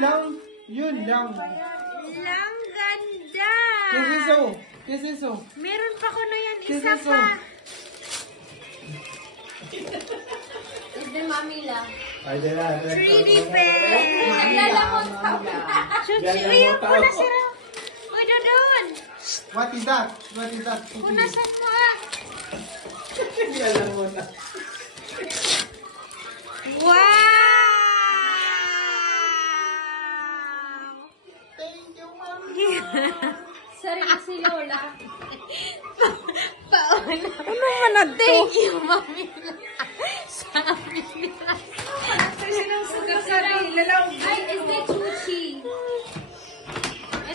lang. Yun lang. Lang ganda. Kiss eso. Meron pa ko na yan. Isa pa. Ito Mamila. Ay, dala. 3D pen. Lalamon ka. Chuchi, uy, punasan. Uy, doon. What is that? Punasan mo ah. Hindi alam mo na. Wow! Thank you, Mami. Sarili si Lola. Pauna. Ano man to? Thank you, Mami. Sabi nila. Sinusugat sa lalaw. Ay, is that Chuchi?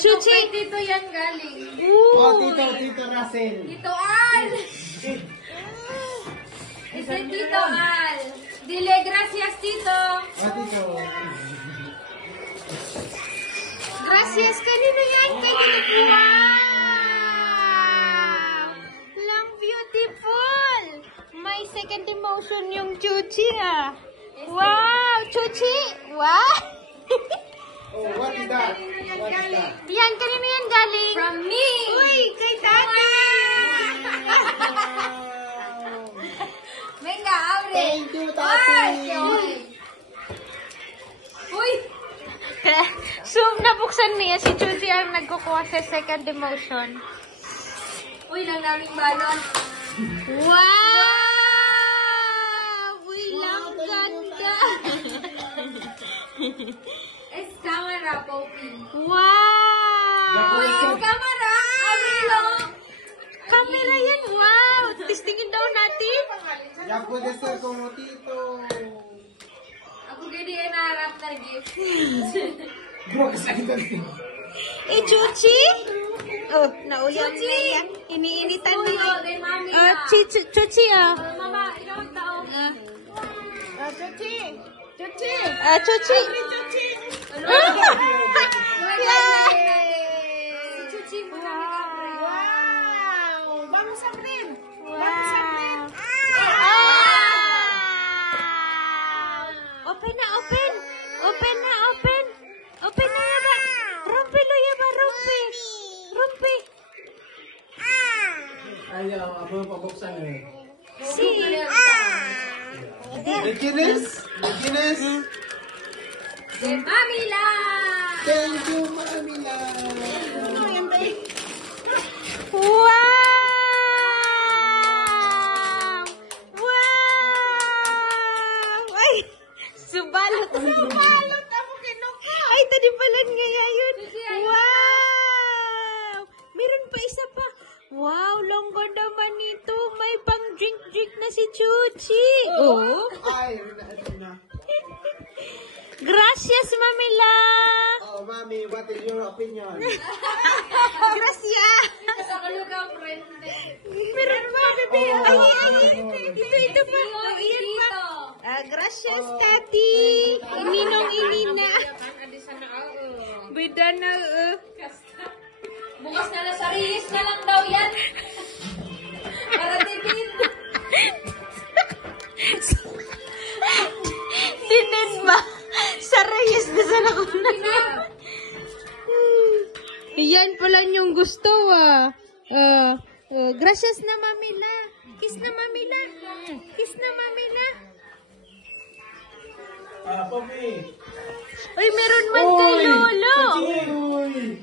Chuchi. Ito, dito yan galing. Oh, Tito Russell. Tito Al! Is that Tito Al? Dile, gracias, Tito. Oh, Tito. Gracias. Kanino yan? Kanino? Wow! Lang beautiful. May second emotion yung Chuchi ah. Wow! Chuchi! Wow! Oh, what is that? Yan, kanino yan galing? From me! Uy, kay Tata! Venga, abre! Thank you, Tati. Uy! So, nabuksan niya si Chuchi ang nagkukuha sa second emotion. Uy, lang naming balon. Wow! Uy, lang ganda! Es camera, Poppy. Wow! Es camera! Abrilo! Camera yan, wow! Testingin daw natin. Ya puede ser como Tito. Ako gini naharap na gift. Bro, kasakit din. Chuchi? Oh, nauyang na yan. Iniinitan na Tuyo, yan. de mami Chuchi, ah. Mama, ilang tao? Chuchi! Si Chuchi mo na Wow! Vamos a abrir! Wow! Open na, open! Open na, open! Open na yaba! Rumpi lo yaba, rumpi! Rumpi! Ayaw, ako pabuksan eh. Si! Guinness? De Mamila! Thank you, Mami La. Wow! Wow! Ay! Subalot! Subalot! Ako kinuka! Ay, tadi pala nga yun! Wow! Meron pa isa pa! Wow! Longgo naman ito! May pang drink na si Chuchi! Oh! Ay, ito na. Gracias, Mamila! Oh, Mami, what is your opinion? Gracias! Sa kalugang friend. Meron pa! Ay! Ito pa! Ayan pa! Gracias, Kati! Ininong-inina! Bida na, Bukas na lang sa release na lang daw yan. Para tipid. Dinid ba? Sa reyes na sana ko na. Yan pala yung gusto, ah. Gracias na, Mamila. Kiss na, Mamila. Kiss na, Mamila. Poppy. Uy, meron man kay Lolo. Uy.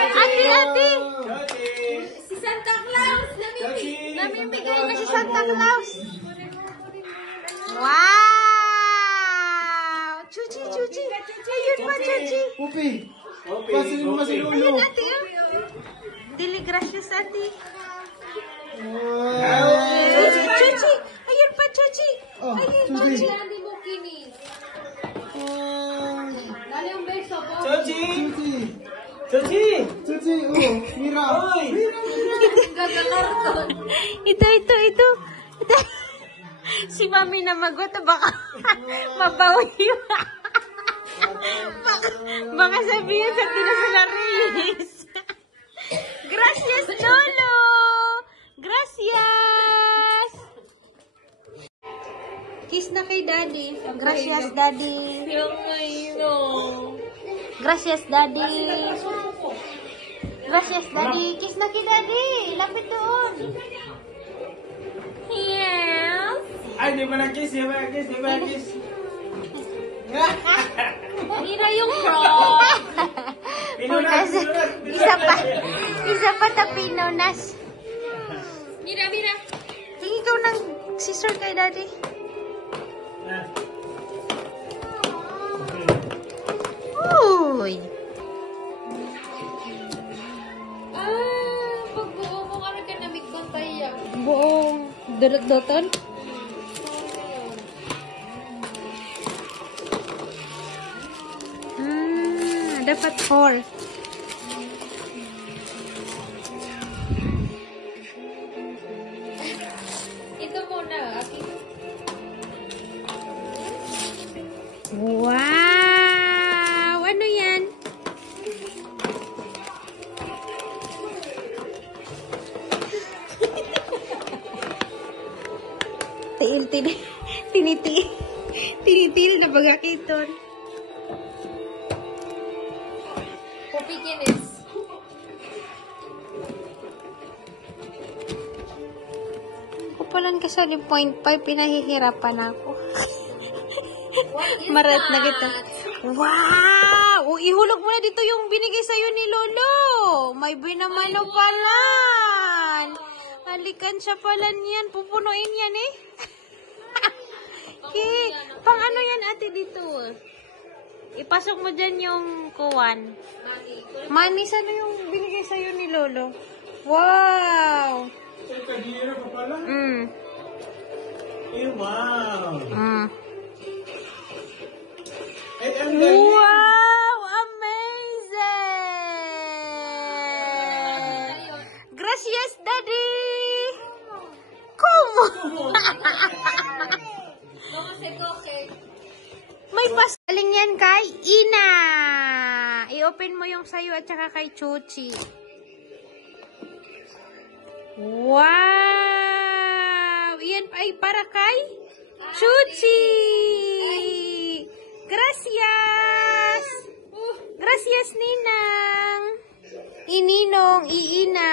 Ate. Si Santa Claus. Namimigay na si Santa Claus. Wow! Chuchi. Ayun pa, Chuchi. Poppy. Pasin mo si Lolo. Ayun, ate. Dili, gracias, ate. Wow. Chuchi. Ayun pa, Chuchi. Oh, Ayun, Chuchi. Chuchi. Hindi mo kinis. Dali yung beso po. Chuchi, oh, mira. Gagakarton. Ito. Si Mami na magot, baka mabawi. Baka sabihin sa tinasalaris. Gracias, Lolo! Gracias! Kiss na kay Daddy. Gracias, Daddy. Yung mayroon. Gracias, Daddy. Gracias, Daddy. Kiss na kay Daddy. Lapit doon. Yes. Ay, di ba na-kiss? Di ba na-kiss? Di ba na-kiss? Mira yung frog. Pinunas! Isa pa tapinunas. Mira, mira. Tingin ko ng scissor kay Daddy. Uy. Pag buo mo ka rin ka namig kontay yan. Buong dulot-duton. Dapat 4. Ito muna. Aking Wow! Ano yan? Tinitil na bagakiton. pupikinis. Kupalan ka sa 0.5, pinahihirapan ako. What is Marat na that? kita. Wow! O, ihulog mo na dito yung binigay sa'yo ni Lolo. May binamano palan. Halikan siya palan yan. Pupunuin yan eh. Okay. Pang ano yan ate dito? Ipasok mo dyan yung kuwan. Mani, sana yung binigay sa'yo ni Lolo? Wow! Ay, kagiro ka pala. Eh, wow. Ay, ang galing. Wow! Amazing! Gracias, Daddy! Como? May pasaling yan kay Ina. I-open mo yung sayo at saka kay Chuchi. Wow! Yan ay para kay Chuchi. Gracias! Gracias, Ninang! Ininong, Iina.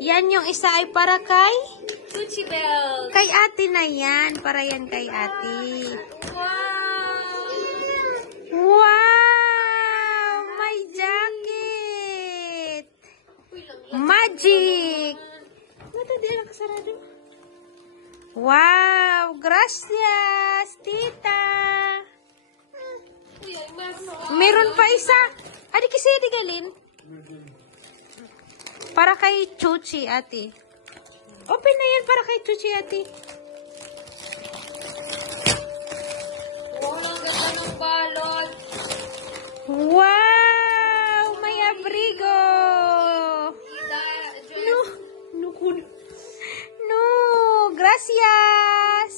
Yan yung isa ay para kay? Gucci belt. Kay ate na yan. Para yan kay ate. Wow! Wow! May jacket! Magic! Mata, di lang kasarado. Wow! Gracias, tita! Uy, ay mas. Meron pa isa. Adi kasi di galin. Para kay Chuchi, ate. Open na yan para kay Chuchi, ate. Wow, ang ganda ng balot. Wow! May abrigo! No! No! Gracias!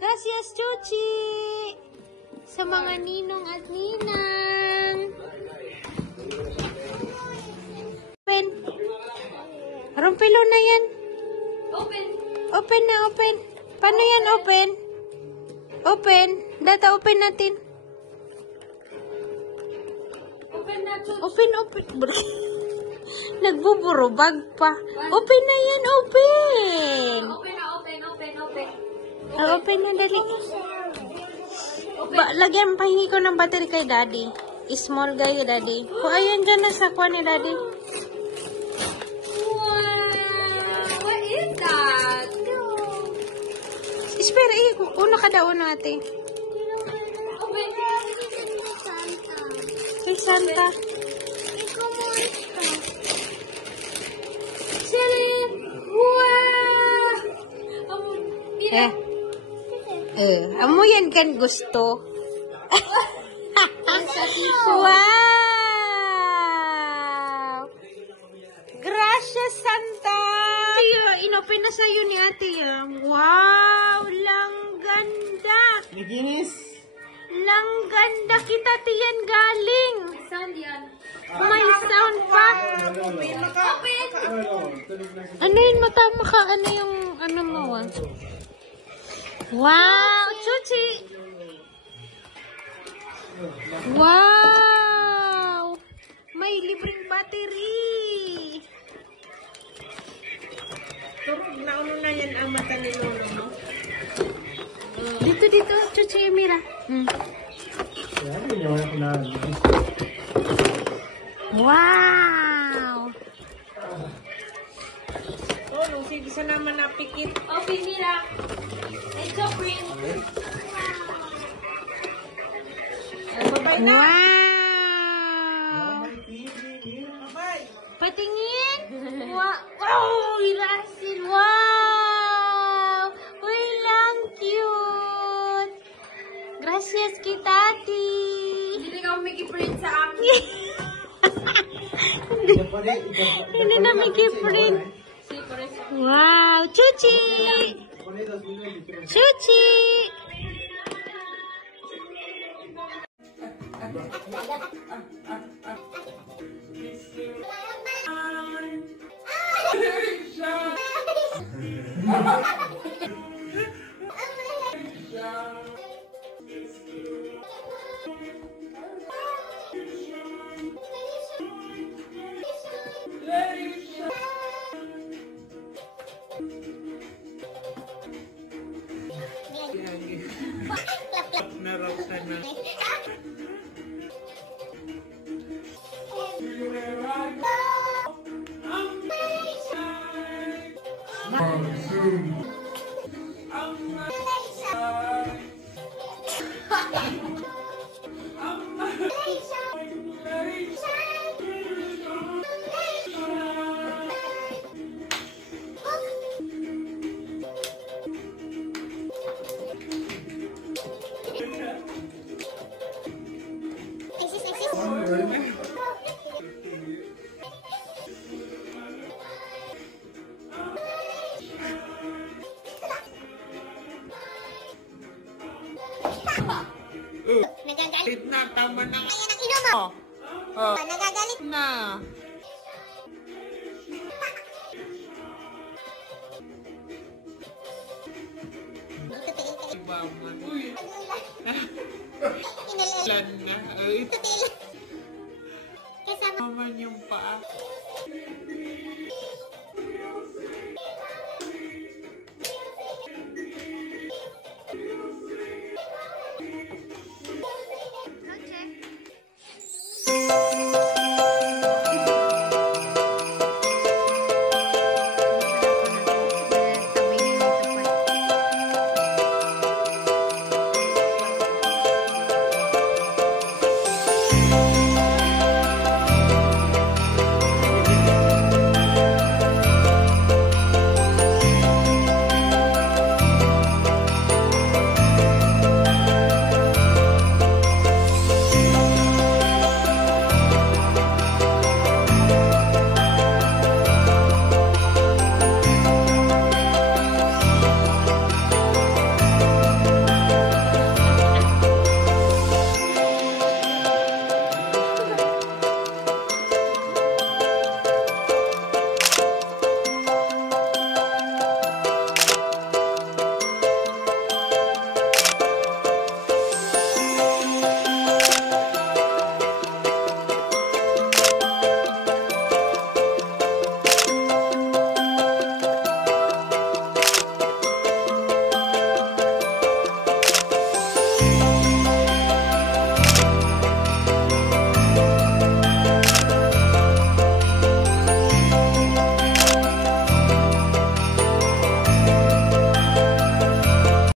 Gracias, Chuchi! Sa mga ninong at ninang. Open. Rumpilo na yan. Open. Open na, open. Paano yan open? Open. Data open natin. Open na, Chuchi. Open, open. Nagbuburubag pa. Open na yan, open. Open na, open. Open na, dali. Lagyan, pahingi ko ng battery kay Daddy. Small guy, Daddy. O, ayan dyan na sa kuha ni Daddy. Wow! What is that? Espera, una kada una ate. Open. Kay Santa. Chilin! Wow! Amo yan kan gusto. Wow! Gracias, Santa! Inopen na sa'yo ni ate. Wow! Lang ganda! Bikinis. Lang ganda kita tiyan galing. Saan yan? May sound pa. Open! Ano yun? Matama ka. Ano yung ano mo? Wow! Chuchi! Wow! ang mata ni Lolo mo. Dito, dito. Chuchi, mira. Kaya hindi wala ko na. Wow! Oh, nung sige sa naman napikit. Okay, Mira. Medyo green. Bye na. Wow! May TV. Bye. Patingin? Wow! Oh, Russell! Wow! Uy lang, cute! Gracias kay Tati! Hindi ka mag-print sa akin. Hindi na may gift-print. Si Chris. Wow! Chuchi! Chuchi! Nagagalit na, tama na. Ayan ang ino mo. Nagagalit na. Ibaman. Uy. Ilan na. Ay. Kasama man yung paa.